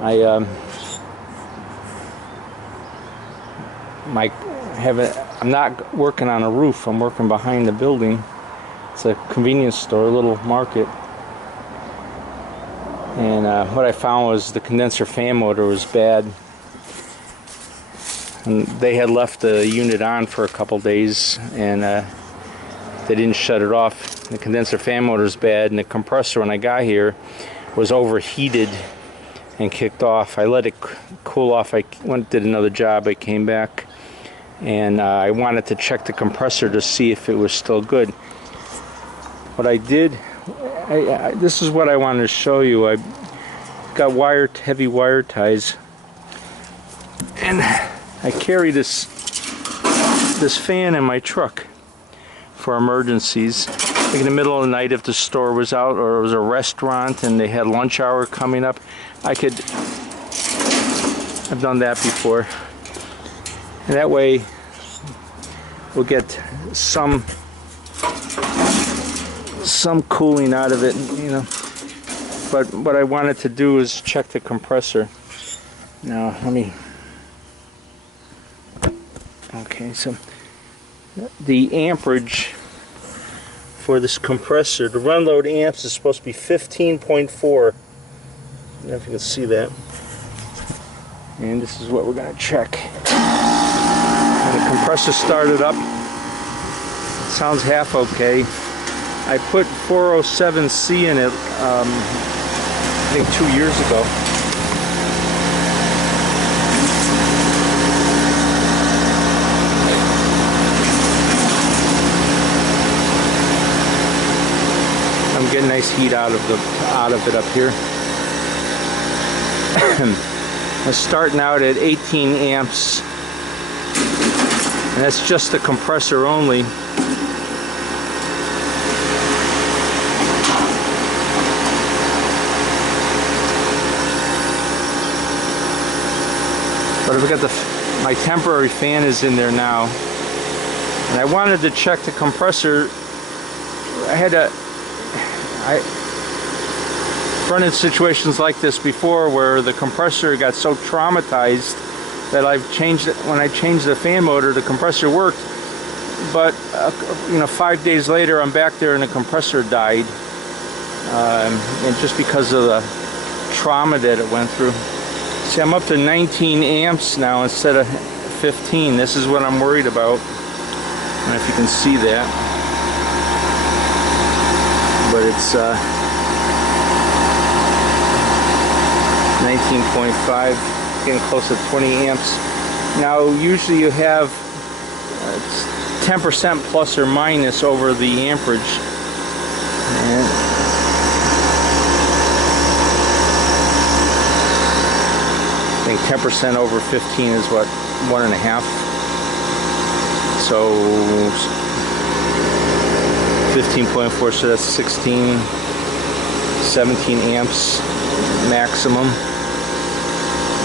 I'm not working on a roof. I'm working behind the building. It's a convenience store, a little market. And what I found was the condenser fan motor was bad. And they had left the unit on for a couple days, and they didn't shut it off. The condenser fan motor is bad, and the compressor when I got here was overheated and kicked off. I let it cool off. I went did another job. I came back, and I wanted to check the compressor to see if it was still good. What I did, this is what I wanted to show you. I got heavy wire ties, and I carry this fan in my truck for emergencies. Like in the middle of the night, if the store was out or it was a restaurant and they had lunch hour coming up, I've done that before. And that way we'll get some cooling out of it, you know. But what I wanted to do is check the compressor. Now let me. Okay, so the amperage for this compressor, the run load amps is supposed to be 15.4. I don't know if you can see that. And this is what we're going to check. And the compressor started up. It sounds half okay. I put 407C in it, I think 2 years ago. I'm getting nice heat out of it up here. I'm starting out at 18 amps, and that's just the compressor only. But I've got my temporary fan is in there now, and I wanted to check the compressor. I've run into situations like this before where the compressor got so traumatized that when I changed the fan motor, the compressor worked, but 5 days later I'm back there and the compressor died, and just because of the trauma that it went through. See, I'm up to 19 amps now instead of 15. This is what I'm worried about. I don't know if you can see that, but it's 19.5, getting close to 20 amps. Now, usually you have 10% plus or minus over the amperage. And I think 10% over 15 is what, 1.5. So 15.4, so that's 16, 17 amps maximum.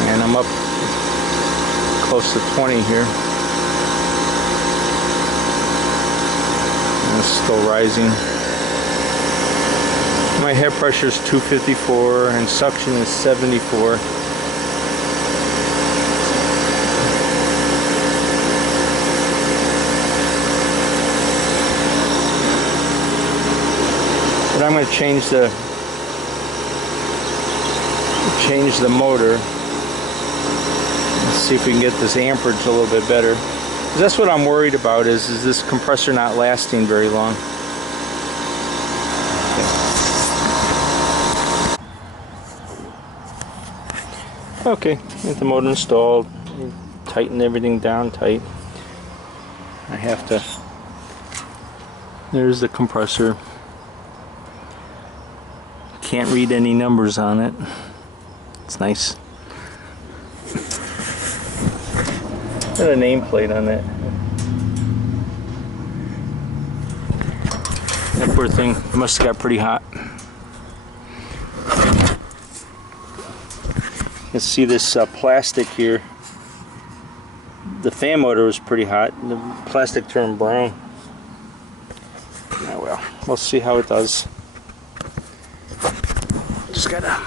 And I'm up close to 20 here. And it's still rising. My head pressure is 254 and suction is 74. But I'm going to change the motor. Let's see if we can get this amperage a little bit better. That's what I'm worried about, is this compressor not lasting very long. Okay, get the motor installed. Tighten everything down tight. I have to. There's the compressor. Can't read any numbers on it. It's nice. Got a nameplate on that. That poor thing must have got pretty hot. You can see this plastic here. The fan motor was pretty hot. The plastic turned brown. Oh well, we'll see how it does. Just gotta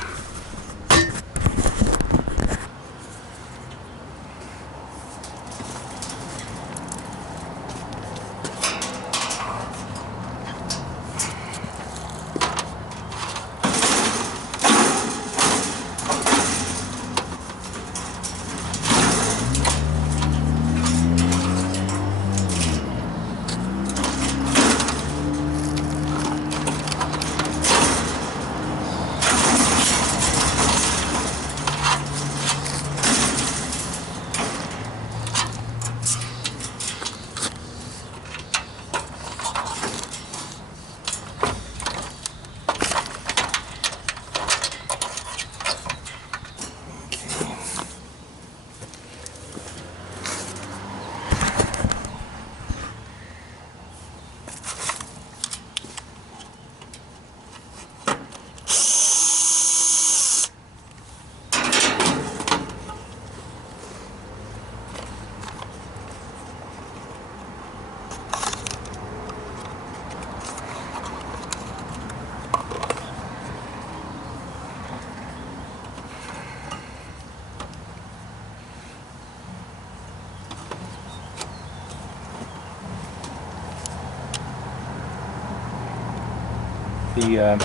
The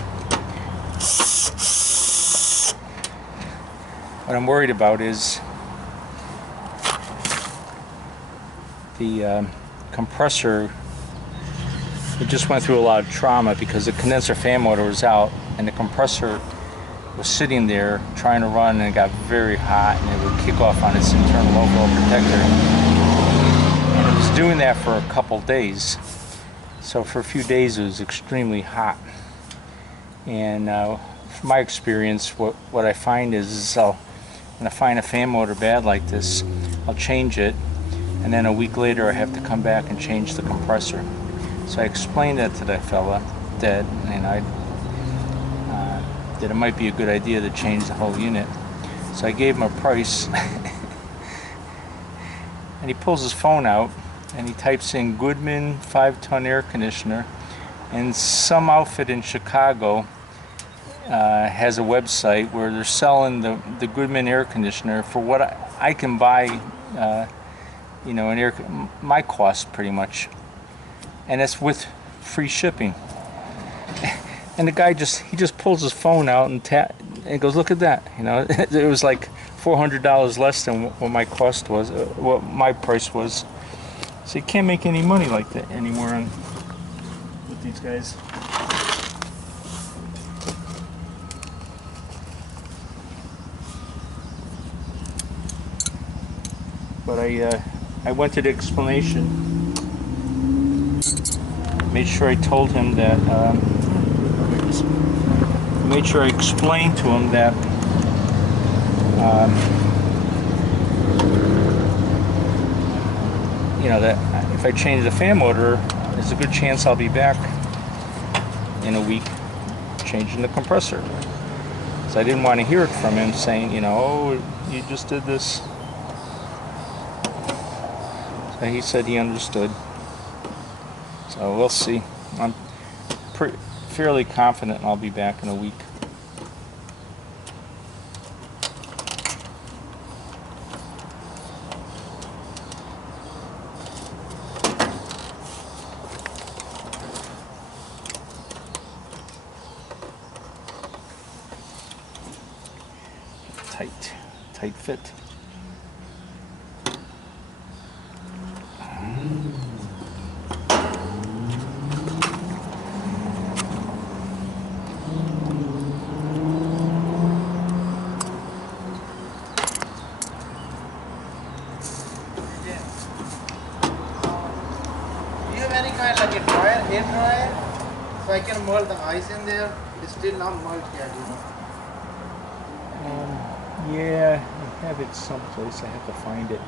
what I'm worried about is the compressor. It just went through a lot of trauma because the condenser fan motor was out and the compressor was sitting there trying to run, and it got very hot and it would kick off on its internal overall protector. And it was doing that for a couple days. So for a few days it was extremely hot. And from my experience, what I find is when I find a fan motor bad like this, I'll change it, and then a week later I have to come back and change the compressor. So I explained that to that fella, that that it might be a good idea to change the whole unit. So I gave him a price, and he pulls his phone out and he types in Goodman 5-ton air conditioner, and some outfit in Chicago has a website where they're selling the Goodman air conditioner for what I can buy, you know, my cost pretty much, and that's with free shipping. And the guy just pulls his phone out and goes, look at that, you know. It was like $400 less than what my cost was, what my price was. So you can't make any money like that anymore with these guys. But I went to the explanation, made sure I told him that, made sure I explained to him that you know, that if I change the fan motor, there's a good chance I'll be back in a week changing the compressor. So I didn't want to hear it from him saying, you know, oh, you just did this. So he said he understood. So we'll see. I'm fairly confident I'll be back in a week. Tight fit. Any kind like a dryer, hair dryer, so I can mold the ice in there. It's still not molded yet, you know. Yeah, I have it someplace. I have to find it.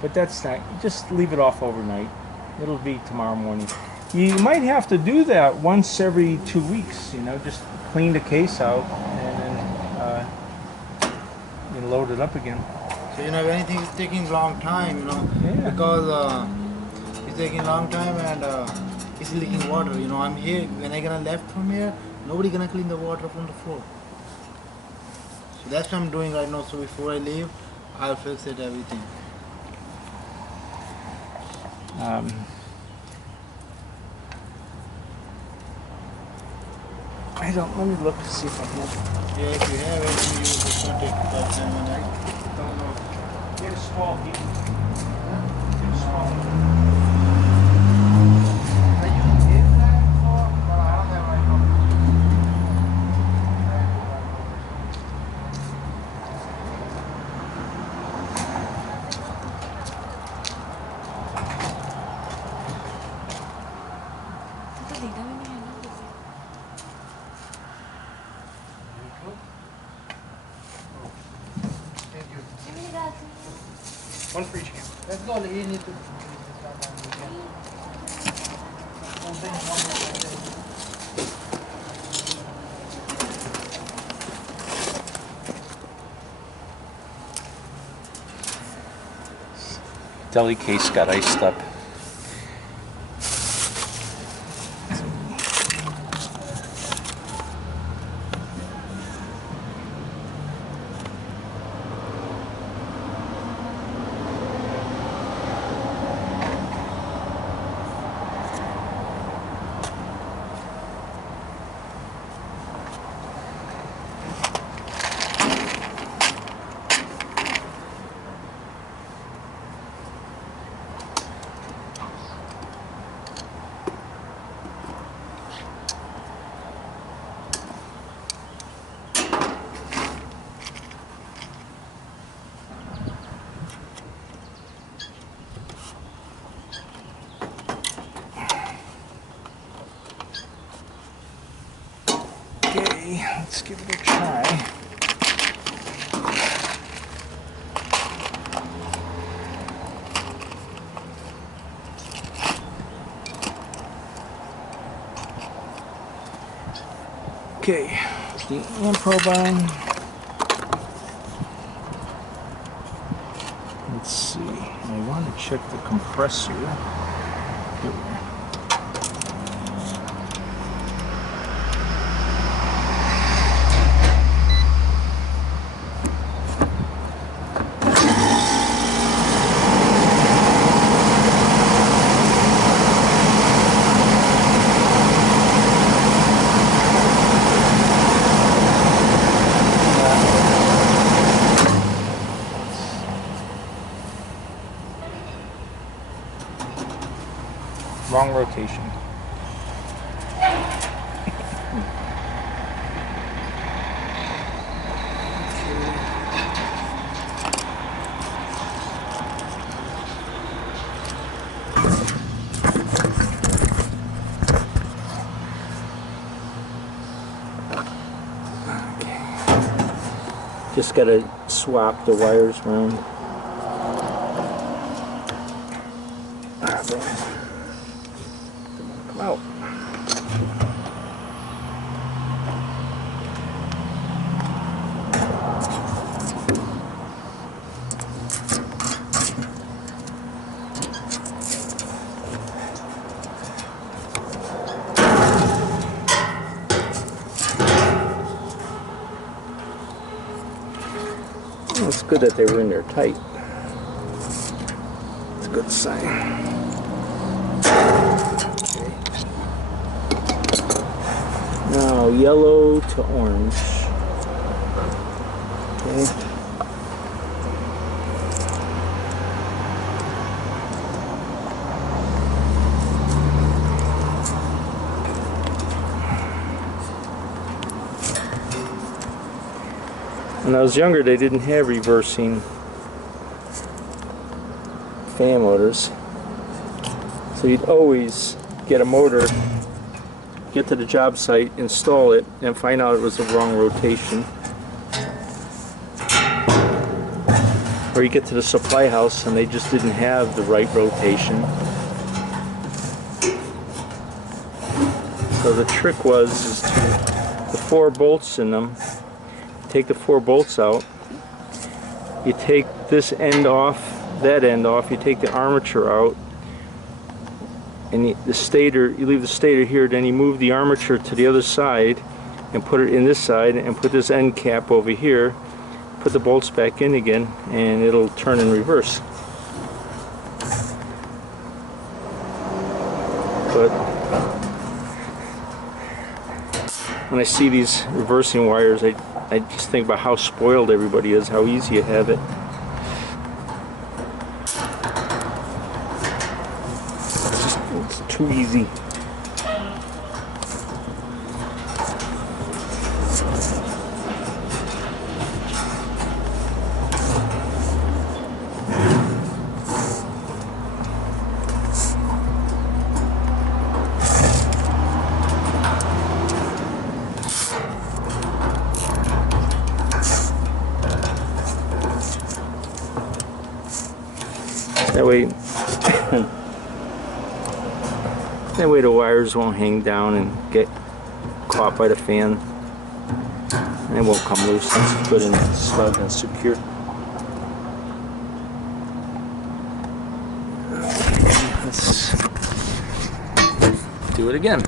But that's not. Just leave it off overnight. It'll be tomorrow morning. You might have to do that once every 2 weeks. You know, just clean the case out and then load it up again. So you know, if anything is taking long time, you know, Yeah. because it's taking long time and it's leaking water. You know, I'm here. When I gonna left from here, nobody gonna clean the water from the floor. So that's what I'm doing right now. So before I leave, I'll fix it everything. I don't. Let me look to see if I can. Yeah, if you have it, then you just gonna take that time and I don't know. Get a small heat. Get a small heat. I use air dryer before, but I don't have right now. Thank you. One for each hand. Let's go. You need to. Deli case got iced up. Let's give it a try. Okay, the amp probe on. Let's see. I want to check the compressor. Here we go. Wrong rotation. Just gotta swap the wires around. Come out. Well, it's good that they were in there tight. It's a good sign. Now yellow to orange. Okay. When I was younger, they didn't have reversing fan motors. So you'd always get a motor, get to the job site, install it, and find out it was the wrong rotation. Or you get to the supply house and they just didn't have the right rotation. So the trick is to the 4 bolts in them. Take the 4 bolts out. You take this end off, that end off. You take the armature out. And the stator, you leave the stator here, then you move the armature to the other side and put it in this side and put this end cap over here, put the bolts back in again, and it'll turn in reverse. But when I see these reversing wires, I just think about how spoiled everybody is, how easy you have it. It's too easy. That way the wires won't hang down and get caught by the fan. And it won't come loose. It's good and snug and secure. Let's do it again.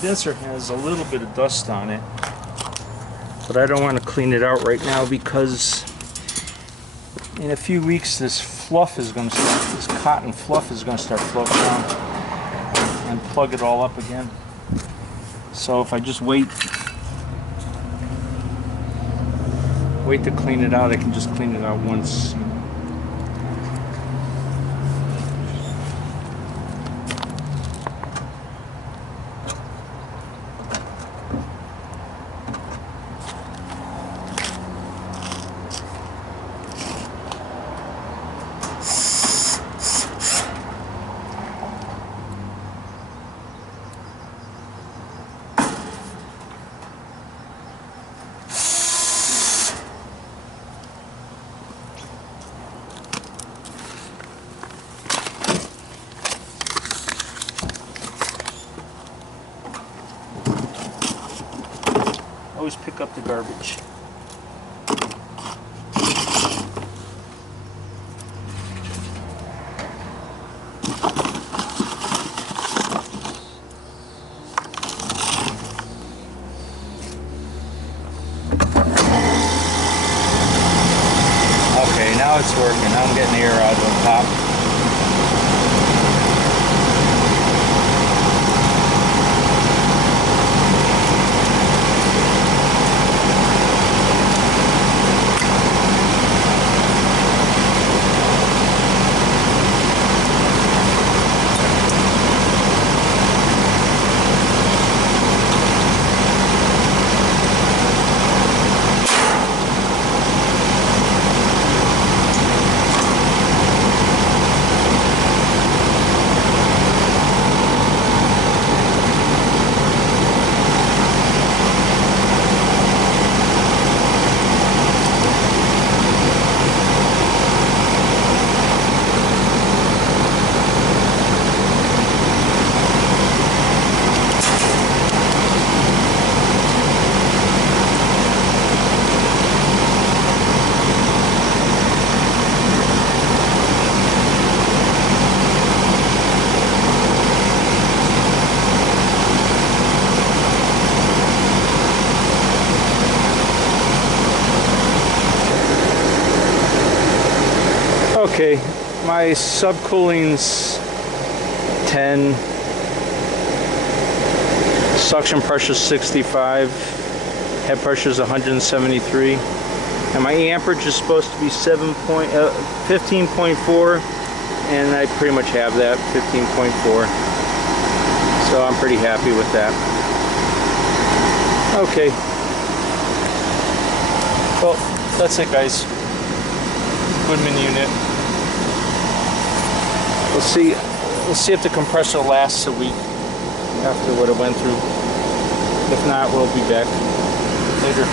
Condenser has a little bit of dust on it, but I don't want to clean it out right now because in a few weeks this fluff is going to start, this cotton fluff is going to start floating around and plug it all up again. So if I just wait to clean it out, I can just clean it out once. always pick up the garbage. Okay, now it's working. Now I'm getting air out of the top. Okay, my subcooling's 10, suction pressure's 65, head pressure's 173, and my amperage is supposed to be 15.4, and I pretty much have that, 15.4. So I'm pretty happy with that. Okay. Well, that's it, guys. Goodman unit. We'll see if the compressor lasts a week after what it went through. If not, we'll be back later.